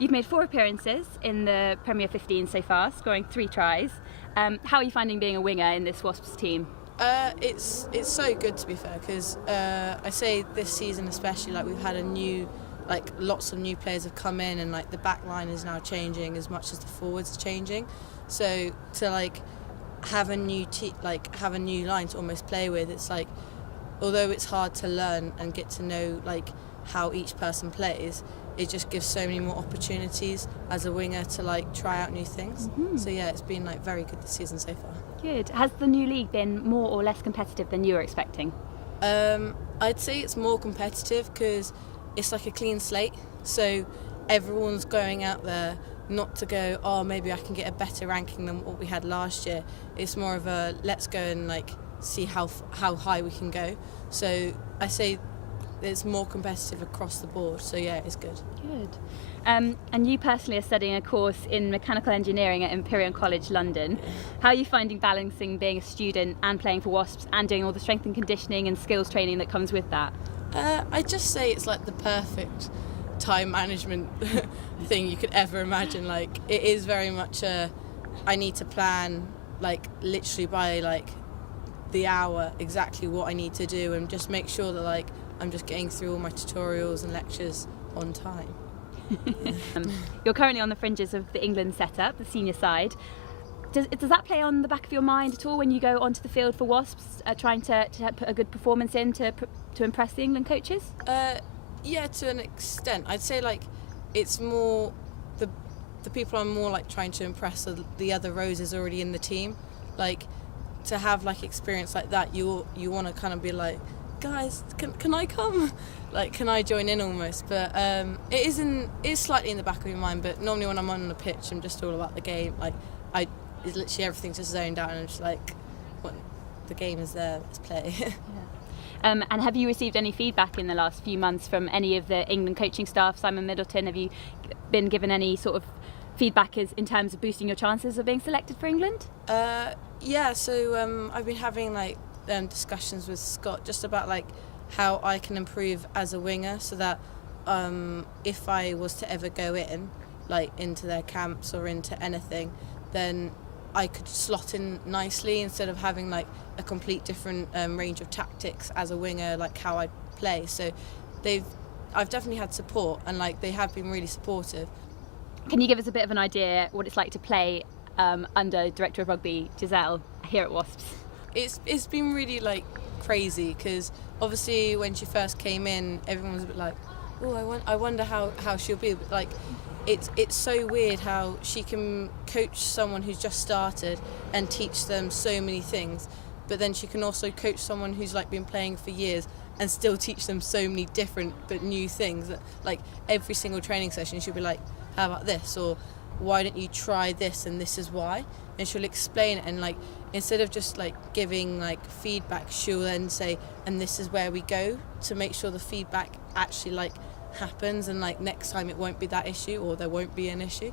You've made 4 appearances in the Premier 15 so far, scoring 3 tries. How are you finding being a winger in this Wasps team? It's so good, to be fair, because I say this season especially, like we've had lots of new players have come in, and like the back line is now changing as much as the forwards are changing. So to have a new have a new line to almost play with, it's like, although it's hard to learn and get to know how each person plays, it just gives so many more opportunities as a winger to try out new things. Mm-hmm. So yeah, it's been very good this season so far. Good. Has the new league been more or less competitive than you were expecting? I'd say it's more competitive because it's like a clean slate. So everyone's going out there not to go, oh, maybe I can get a better ranking than what we had last year. It's more of a let's go and see how high we can go. So I say it's more competitive across the board. So yeah, it's good. Good. And you personally are studying a course in mechanical engineering at Imperial College London. How are you finding balancing being a student and playing for Wasps and doing all the strength and conditioning and skills training that comes with that? I just say it's the perfect time management thing you could ever imagine. It is very much I need to plan literally by the hour exactly what I need to do, and just make sure that I'm just getting through all my tutorials and lectures on time. You're currently on the fringes of the England setup, the senior side. Does that play on the back of your mind at all when you go onto the field for Wasps, trying to put a good performance in to impress the England coaches? Yeah, to an extent. I'd say it's more the people I'm more trying to impress are the other roses already in the team. To have experience like that, you want to kind of be guys, can I come? Can I join in almost? But it's slightly in the back of your mind. But normally when I'm on the pitch, I'm just all about the game. It's literally everything's just zoned out, and I'm just what, the game is there, let's play. Yeah. And have you received any feedback in the last few months from any of the England coaching staff, Simon Middleton? Have you been given any sort of feedback in terms of boosting your chances of being selected for England? Yeah, so I've been having discussions with Scott just about how I can improve as a winger, so that if I was to ever go into their camps or into anything, then I could slot in nicely instead of having a complete different range of tactics as a winger, how I play. So I've definitely had support, and they have been really supportive. Can you give us a bit of an idea what it's like to play under Director of Rugby Giselle here at Wasps? It's been really crazy, because obviously when she first came in, everyone was a bit oh, I wonder how she'll be. But it's so weird how she can coach someone who's just started and teach them so many things, but then she can also coach someone who's been playing for years and still teach them so many different but new things. That every single training session she'll be how about this, or why don't you try this, and this is why, and she'll explain it, and instead of just giving feedback, she'll then say, and this is where we go, to make sure the feedback actually happens, and next time it won't be that issue, or there won't be an issue.